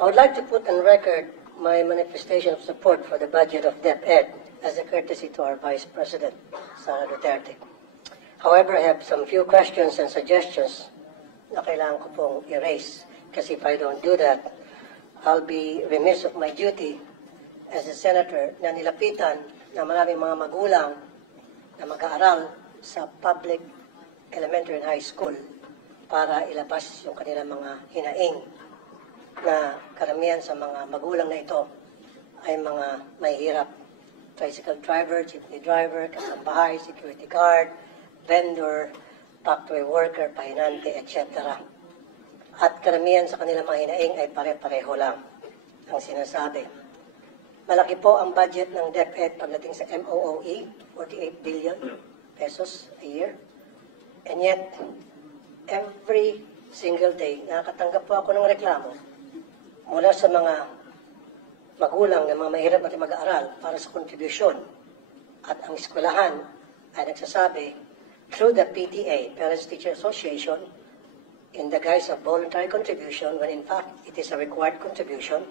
I would like to put on record my manifestation of support for the budget of DepEd as a courtesy to our Vice President, Sara Duterte. However, I have some few questions and suggestions na kailangan ko pong erase. Kasi if I don't do that, I'll be remiss of my duty as a senator na nilapitan na maraming mga magulang na mag-aaral sa public elementary and high school para ilabas yung kanilang mga hinaing na karamihan sa mga magulang na ito ay mga mahihirap. Tricycle driver, jeepney driver, kasambahay, security guard, vendor, factory worker, pahinante, etc. At karamihan sa kanilang mga hinaing ay pare-pareho lang ang sinasabi. Malaki po ang budget ng DepEd pagdating sa MOOE, 48 billion pesos a year. And yet, every single day, nakakatanggap po ako ng reklamo mula sa mga magulang na mga mahirap at mag-aaral para sa kontribusyon. At ang eskwelahan ay nagsasabi, through the PTA, Parents Teacher Association, in the guise of voluntary contribution, when in fact it is a required contribution,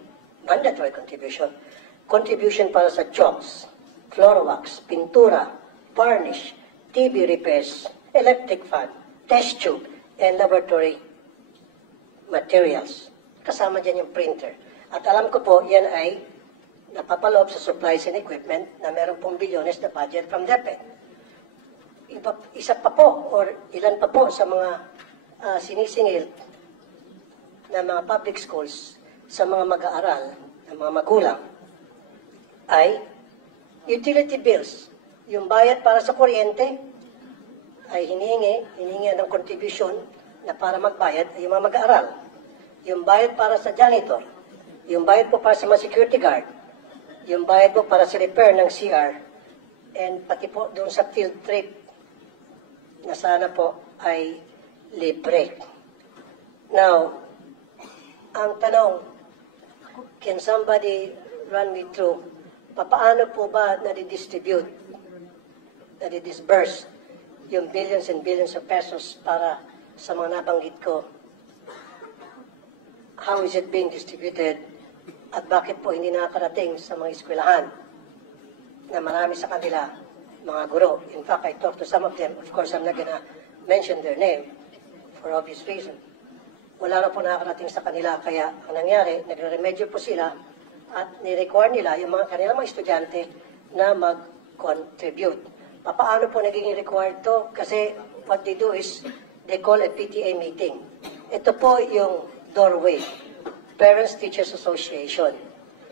mandatory contribution para sa chalks, floor wax, pintura, varnish, TV repairs, electric fan, test tube, and laboratory materials. Kasama dyan yung printer. At alam ko po, yan ay napapaloob sa supplies and equipment na meron pong bilyones na budget from DepEd. Isa pa po, or ilan pa po sa mga sinisingil na mga public schools sa mga mag-aaral, ng mga magulang, ay utility bills. Yung bayad para sa kuryente ay hinihingi ng contribution na para magbayad ay yung mga mag-aaral. Yung bayad para sa janitor, yung bayad po para sa mga security guard, yung bayad po para sa repair ng CR, and pati po doon sa field trip na sana po ay libre. Now, ang tanong, can somebody run me through, paano po ba nadi-distribute, nadi-disburse yung billions and billions of pesos para sa mga nabanggit ko? How is it being distributed? At bakit po hindi nakakarating sa mga eskwelahan na marami sa kanila mga guro? In fact, I talked to some of them. Of course, I'm not gonna mention their name for obvious reason. Wala na po nakakarating sa kanila. Kaya ang nangyari, nagre-remedyo po sila at ni-require nila yung mga kanilang mga estudyante na mag-contribute. Paano po naging required to? Kasi what they do is they call a PTA meeting. Ito po yung doorway, Parents Teachers Association.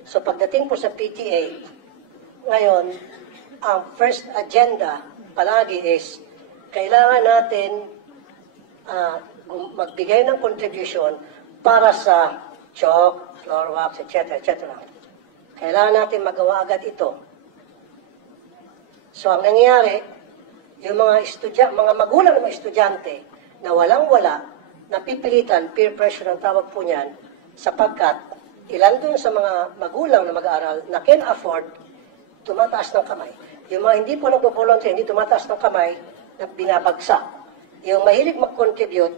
So pagdating po sa PTA, ngayon, ang first agenda palagi is kailangan natin magbigay ng contribution para sa chalk, floor wax, etc. Kailangan natin magawa agad ito. So ang nangyayari, yung mga magulang ng mga estudyante na walang-wala, napipilitan, peer pressure ang tawag po niyan, sapagkat ilan dun sa mga magulang na mag-aaral na can afford, tumataas ng kamay. Yung mga hindi po nagpo-volunteer, hindi tumataas ng kamay, na binabagsak. Yung mahilig mag-contribute,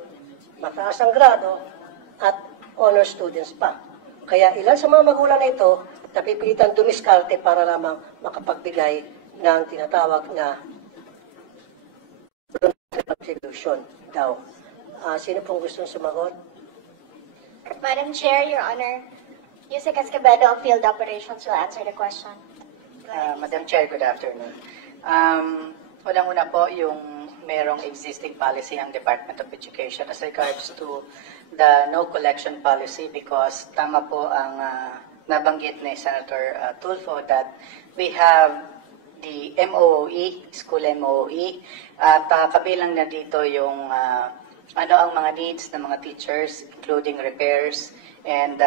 mataas ang grado, at honor students pa. Kaya ilan sa mga magulang na ito, napipilitan dumiskarte para lamang makapagbigay ng tinatawag na contribution daw. Sino pong gusto sumagot? Madam Chair, Your Honor, Yusek Escobedo of Field Operations will answer the question. Madam Chair, good afternoon. Unang-una po yung merong existing policy ang Department of Education as regards to the no collection policy because tama po ang nabanggit ni Senator Tulfo that we have the MOOE, school MOOE, at kabilang na dito yung ano ang mga needs ng mga teachers, including repairs and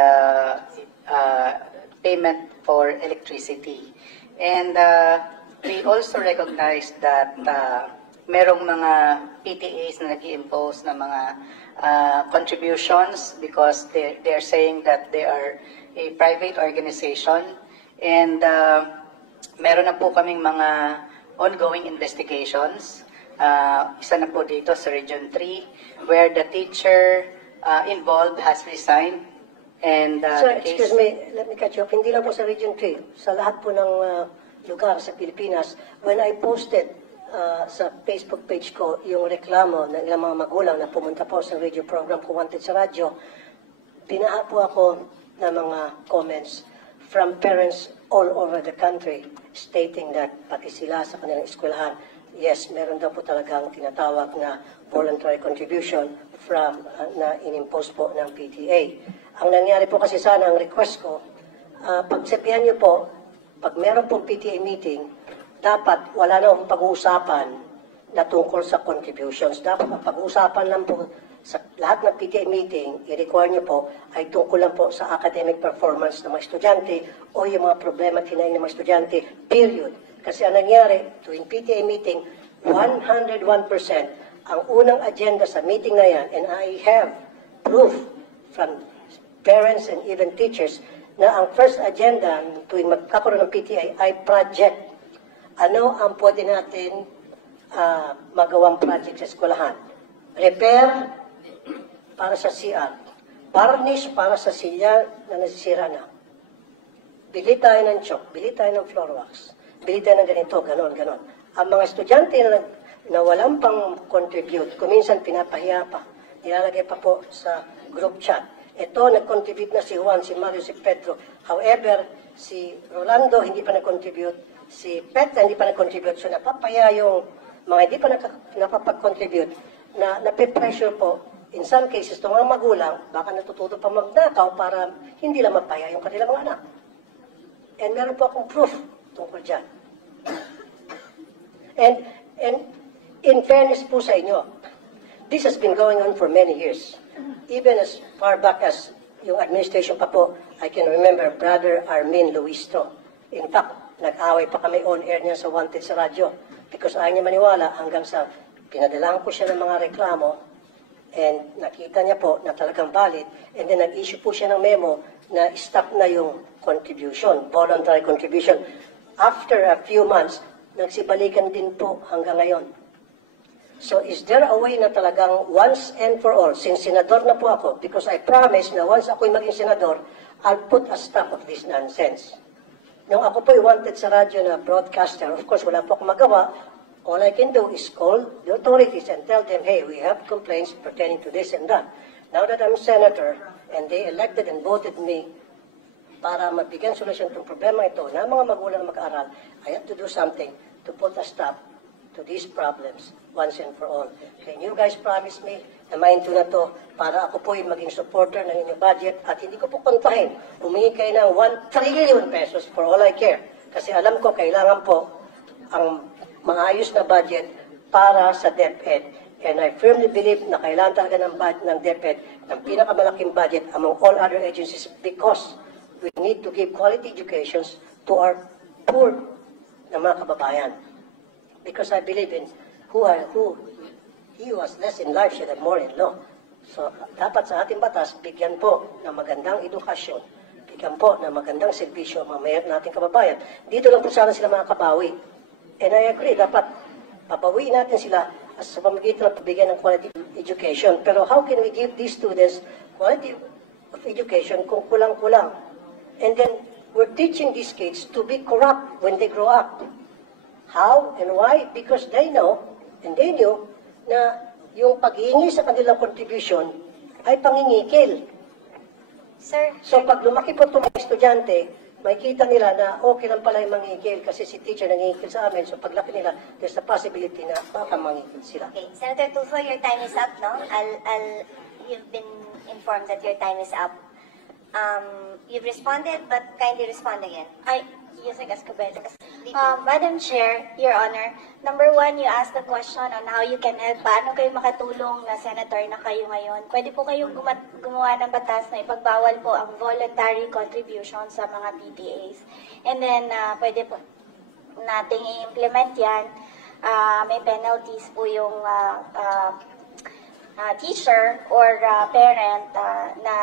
payment for electricity. And we also recognize that merong mga PTAs na nag-i-impose ng mga contributions because they're saying that they are a private organization. And meron na po kaming mga ongoing investigations. Isa na po dito sa Region 3 where the teacher involved has resigned And Sir, the case- excuse me, let me catch you up. Hindi lang po sa Region 3, sa lahat po ng lugar sa Pilipinas, when I posted sa Facebook page ko yung reklamo ng ilang mga magulang na pumunta po sa radio program ko Wanted sa radyo, binaha po ako ng mga comments from parents all over the country stating that pati sila sa kanilang eskwelahan, yes, meron daw po talagang tinatawag na voluntary contribution from na inimpose po ng PTA. Ang nangyari po kasi sana, ang request ko, pagsabihan niyo po, pag meron pong PTA meeting, dapat wala na akong pag-uusapan na tungkol sa contributions. Dapat ang pag-uusapan lang po sa lahat ng PTA meeting, i-require niyo po, ay tungkol lang po sa academic performance ng mga estudyante o yung mga problema at hinaing ng mga estudyante, period. Kasi ang nangyari, tuwing PTA meeting, 101% ang unang agenda sa meeting na yan, and I have proof from parents and even teachers, na ang first agenda tuwing magkakaroon ng PTA ay project. Ano ang pwede natin magawang project sa eskwelahan? Repair para sa CR. Varnish para sa silya na nasisira na. Bili tayo ng chalk, bili tayo ng floor wax, bili tayo ng ganito, ganon, ganon. Ang mga estudyante na walang pang contribute, kuminsan pinapahiya pa, nilalagay pa po sa group chat. Ito, nag-contribute na si Juan, si Mario, si Pedro. However, si Rolando hindi pa nag-contribute, si Petra hindi pa nag-contribute. So, napapaya yung mga hindi pa napapag-contribute na nape-pressure po. In some cases, itong mga magulang, baka natututo pa magnakaw para hindi lang mapaya yung kanilang mga anak. And meron po akong proof tungkol dyan. And in fairness po sa inyo, this has been going on for many years. Even as far back as yung administration pa po, I can remember Brother Armin Luistro. In fact, nag-away pa kami on-air niya sa Wanted sa radyo because ayaw niya maniwala hanggang sa pinadalahan ko siya ng mga reklamo and nakita niya po na talagang valid and then nag-issue po siya ng memo na stop na yung contribution, voluntary contribution. After a few months, nagsibalikan din po hanggang ngayon. So is there a way na talagang once and for all, since senador na po ako, because I promise na once ako'y maging senador, I'll put a stop of this nonsense. Nung ako po'y wanted sa radyo na broadcaster, of course, wala po akong magawa. All I can do is call the authorities and tell them, hey, we have complaints pertaining to this and that. Now that I'm senator, and they elected and voted me para mabigyan solusyon itong problema ito na mga magulang na mag-aaral, I have to do something to put a stop to these problems once and for all. Can you guys promise me na mainto na to para ako po'y maging supporter ng inyong budget at hindi ko po kontahin. Humingi kayo ng 1 trillion pesos for all I care. Kasi alam ko kailangan po ang maayos na budget para sa DepEd. And I firmly believe na kailangan talaga ng DepEd ng pinakamalaking budget among all other agencies because we need to give quality educations to our poor na mga kababayan. Because I believe in he who has less in life should have more in law. So, dapat sa ating batas, bigyan po ng magandang edukasyon, bigyan po ng magandang serbisyo ang mga nating kababayan. Dito lang po sana sila mga kabawi. And I agree, dapat pabawiin natin sila sa pamagitan ng pabigyan ng quality education. Pero how can we give these students quality of education kung kulang-kulang? And then, we're teaching these kids to be corrupt when they grow up. How and why? Because they know, and they knew, na yung pag-iingi sa kanilang contribution ay pangingikil. Sir, So pag lumaki po itong mga estudyante, makikita nila na okay lang pala yung mangingikil kasi si teacher nangingikil sa amin. So paglaki nila, there's a possibility na baka mangingikil sila. okay. Senator Tulfo, your time is up, no? You've been informed that your time is up. You've responded, but kindly respond again. Yusek Escobedo. Madam Chair, Your Honor, number 1, you asked the question on how you can help. Paano kayo makatulong na senator na kayo ngayon? Pwede po kayong gumawa ng batas na ipagbawal po ang voluntary contribution sa mga PTAs. And then, pwede po nating i-implement yan. May penalties po yung teacher or parent na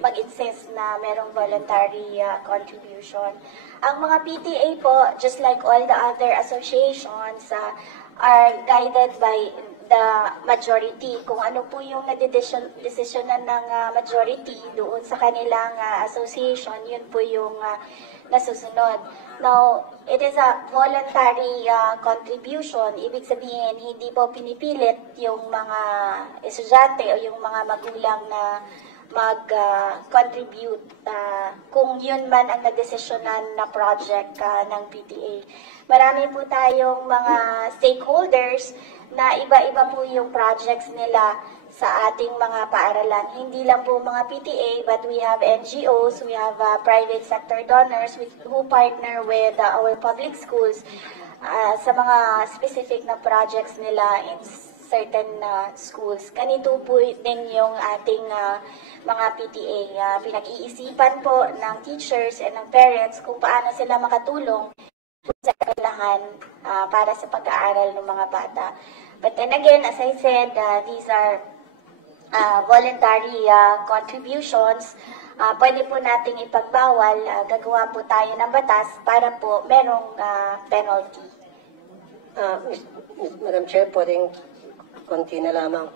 mag-insist na merong voluntary contribution. Ang mga PTA po, just like all the other associations, are guided by the majority, kung ano po yung desisyonan ng majority doon sa kanilang association, yun po yung nasusunod. Now, it is a voluntary contribution. Ibig sabihin, hindi po pinipilit yung mga estudyante o yung mga magulang na mag-contribute kung yun man ang nadesisyonan na project ng PTA. Marami po tayong mga stakeholders na iba-iba po yung projects nila sa ating mga paaralan. Hindi lang po mga PTA, but we have NGOs, we have private sector donors who partner with our public schools sa mga specific na projects nila in certain schools. Ganito po din yung ating mga PTA. Pinag-iisipan po ng teachers and ng parents kung paano sila makatulong sa eskwelahan para sa pag-aaral ng mga bata. But then again, as I said, these are voluntary contributions. Pwede po nating ipagbawal, gagawa po tayo ng batas para po merong penalty. Madam Chair, pwedeng konti na lamang.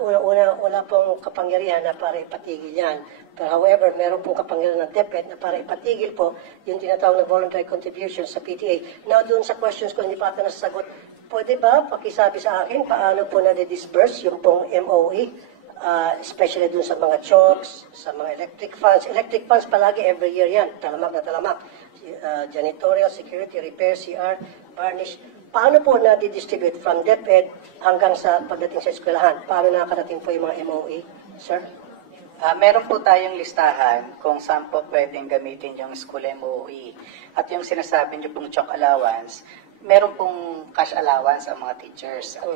Una-una, wala pong kapangyarihan na para ipatigil yan. But however, meron pong kapangyarihan ng DepEd na para ipatigil po yung tinatawag na voluntary contributions sa PTA. Now, doon sa questions ko, hindi pa ata nasasagot, pwede ba pakisabi sa akin paano po na-disburse yung pong MOE? Especially dun sa mga chokes, sa mga electric funds. Electric funds palagi every year yan, talamak na talamak. Janitorial, security, repair, CR, varnish. Paano po na-distribute from DepEd hanggang sa pagdating sa eskwelahan? Paano nakakarating po yung mga MOE, sir? Meron po tayong listahan kung saan po pwedeng gamitin yung school MOE. At yung sinasabi niyo pong chalk allowance, meron pong cash allowance ang mga teachers. At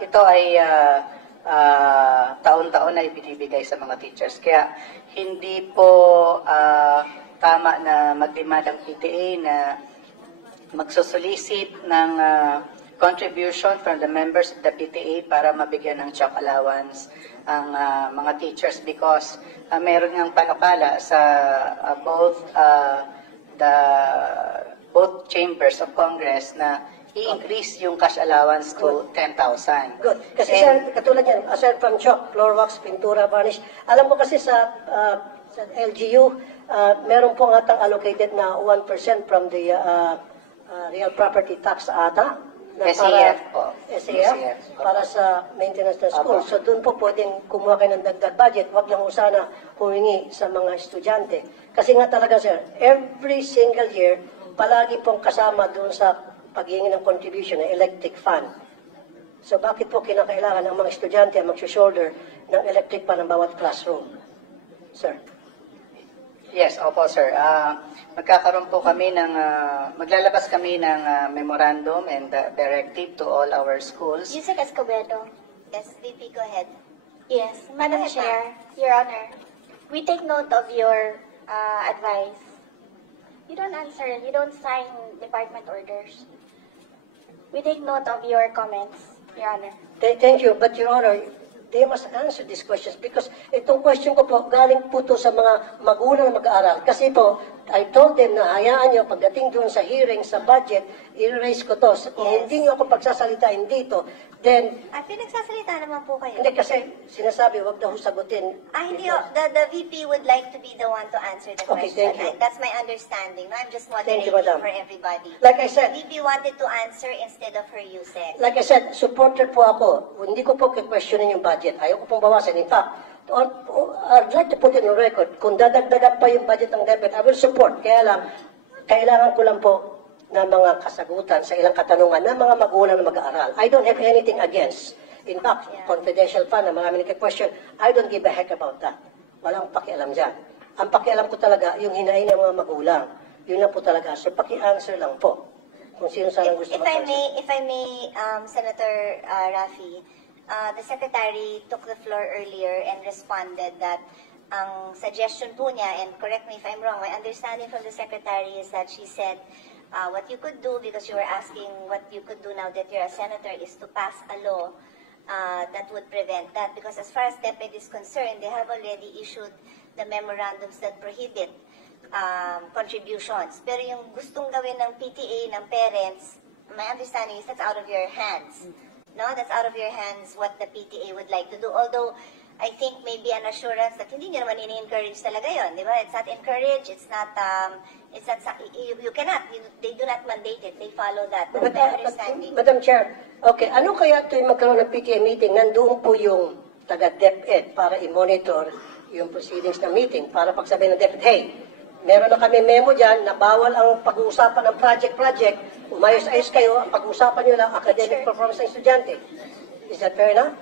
ito ay taon-taon na ibinibigay sa mga teachers. Kaya hindi po tama na mag-demand ang PTA na magsosolicit ng contribution from the members of the PTA para mabigyan ng chalk allowance ang mga teachers because meron ng panukala sa both chambers of Congress na i-increase yung cash allowance to 10,000. Good. Kasi sir, katulad yan, aside from chalk, floor wax, pintura, varnish, alam ko kasi sa LGU, meron pong atang allocated na 1% from the real property tax ata. Na SAF po. SAF, para sa maintenance ng school. So doon po pwedeng kumuha kayo ng dagdag budget. Huwag lang sana humingi sa mga estudyante. Kasi nga talaga sir, every single year, palagi pong kasama doon sa paghingi ng contribution ng electric fund. So bakit po kinakailangan ng mga estudyante ang mag-shoulder ng electric fund ng bawat classroom? Sir. Yes, opo sir. Magkakaroon po kami ng, maglalabas kami ng memorandum and directive to all our schools. Yusek Escobedo. Yes, VP, go ahead. Yes, Madam Go ahead, Chair, Your Honor, we take note of your advice. You don't answer, you don't sign department orders. We take note of your comments, Your Honor. Thank you, but Your Honor, they must answer these questions because itong question ko po, galing po to sa mga magulang na mag-aaral. Kasi po, I told them na hayaan nyo pagdating doon sa hearing, sa budget, i-raise ko to. Kung hindi nyo ako pagsasalitain dito, then, Pinagsasalita naman po kayo. hindi kasi sinasabi, wag daw sagutin. Hindi, the VP would like to be the one to answer the Okay, question. thank you. That's my understanding. No, I'm just Thank you, moderating Madam. for everybody. Like I said, The VP wanted to answer instead of her, you said. Like I said, supporter po ako. Hindi ko po questionin yung budget. Ayaw ko pong bawasan. In fact, I'd like to put it on record. Kung dadagdagan pa yung budget ng DepEd, I will support. Kaya lang, kailangan ko lang po ng mga kasagutan sa ilang katanungan ng mga magulang na mag-aaral. I don't have anything against. In fact, confidential fund na marami nagka-question, I don't give a heck about that. Walang pakialam dyan. Ang pakialam ko talaga, yung hinain ng mga magulang. Yun lang po talaga. So, paki-answer lang po. Kung sino sana gusto If I may, Senator Rafi, the Secretary took the floor earlier and responded that ang suggestion po niya, and correct me if I'm wrong, my understanding from the Secretary is that she said what you could do, because you were asking what you could do now that you're a senator, is to pass a law that would prevent that. Because as far as DepEd is concerned, they have already issued the memorandums that prohibit contributions. Pero yung gustong gawin ng PTA, ng parents, my understanding is that's out of your hands. No, that's out of your hands what the PTA would like to do. Although, I think maybe an assurance that hindi nyo naman ini-encourage talaga yun, di ba? It's not encouraged, you cannot, they do not mandate it, they follow that. But my understanding. Madam Chair, okay, ano kaya tuwing magkaroon ng PTA meeting, nandoon po yung taga-DepEd para i-monitor yung proceedings ng meeting, para pagsabihin ng DepEd, hey, meron na kami memo dyan na bawal ang pag-uusapan ng project, umayos-ayos kayo, ang pag-uusapan nyo lang academic performance ng estudyante. Is that fair enough?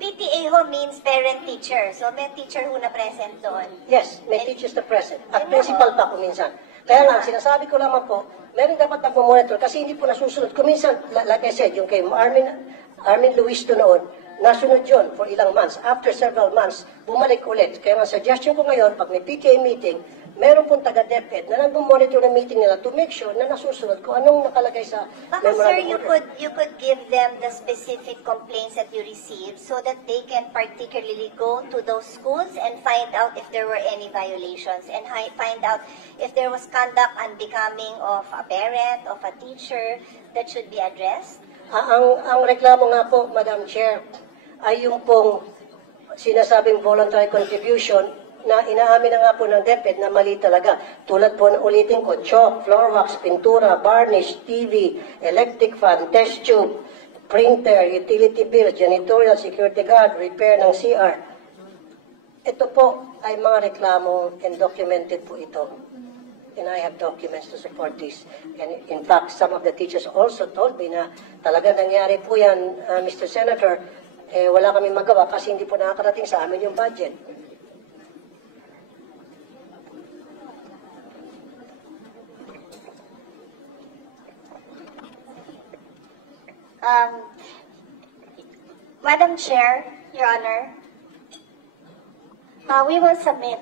PTA ho means parent-teacher. So, may teacher ho na present doon. Yes, may teachers na present. At principal pa kuminsan. Kaya nga, sinasabi ko lamang po, meron dapat nagmamonitor kasi hindi po nasusunod. Kuminsan, like I said, yung kay Armin Luis to noon, nasunod yun for ilang months. After several months, bumalik ulit. Kaya nga, suggestion ko ngayon, pag may PTA meeting, meron pong taga-DepEd na nag-monitor ng meeting nila to make sure na nasusunod kung anong nakalagay sa Baka sir, memorandum order. you could give them the specific complaints that you received so that they can particularly go to those schools and find out if there were any violations and find out if there was conduct unbecoming of a parent, of a teacher that should be addressed. Ang reklamo nga po, Madam Chair, ay yung pong sinasabing voluntary contribution na inaamin na nga po ng DepEd na mali talaga. Tulad po na ulitin ko, chalk, floor wax, pintura, varnish, TV, electric fan, test tube, printer, utility bill, janitorial, security guard, repair ng CR. Ito po ay mga reklamo and documented po ito. And I have documents to support this. And in fact, some of the teachers also told me na talaga nangyari po yan, Mr. Senator, wala kami magawa kasi hindi po nakakarating sa amin yung budget. Madam Chair, Your Honor, we will submit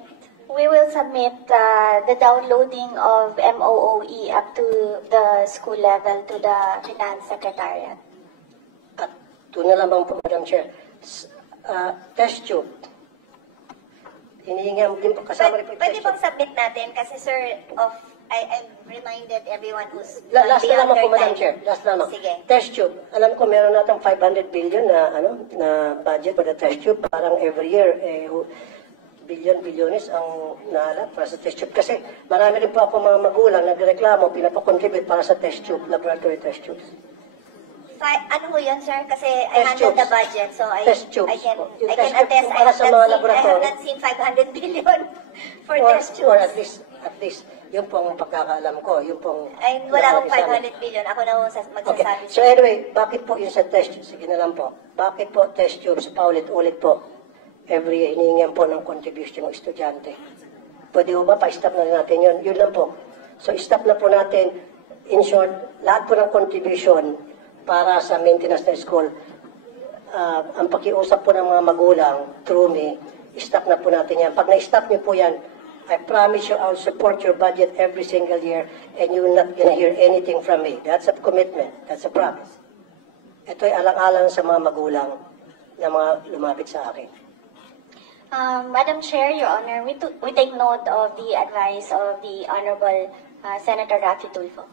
the downloading of MOOE up to the school level to the Finance Secretariat. At ito na lamang po, Madam Chair, test tube. Hinihingi din po kasama rin po yung Pwede test bang tube. submit natin? Kasi sir, I've reminded everyone who's Last na beyond lamang po, their Madam time. Chair. Last na lamang. Sige. Test tube. Alam ko meron natang 500 billion na budget for the test tube. Parang every year, bilyones ang naalat para sa test tube. Kasi marami rin po ako mga magulang nagreklamo, pinapakontribute para sa test tube, laboratory test tubes. Ano ho yun, sir? Kasi I Test handle the tubes. budget, so Test tubes. I can Yung attest. test tube I po para sa mga laboratory. have not seen 500 billion for test Or tubes. at least, yun pong pagkakaalam ko, yun pong... Ay, wala akong nakalagay sa amin. 500 billion. Ako na ho magsasabi. Okay. So anyway, bakit po yun sa test tubes? Sige na lang po. Bakit po test tubes? Paulit-ulit po. Every year, hinihingihan po ng contribution ng estudyante. Pwede ho ba? Pa-stop na rin natin yun. Yun lang po. So stop na po natin. In short, lahat po ng contribution para sa maintenance ng school. Ang pakiusap po ng mga magulang through me, stop na po natin yan. Pag na-stop niyo po yan, I promise you I'll support your budget every single year and you're not gonna hear anything from me. That's a commitment. That's a promise. Ito'y alang-alang sa mga magulang na mga lumapit sa akin. Madam Chair, Your Honor, we take note of the advice of the Honorable Senator Raffy Tulfo.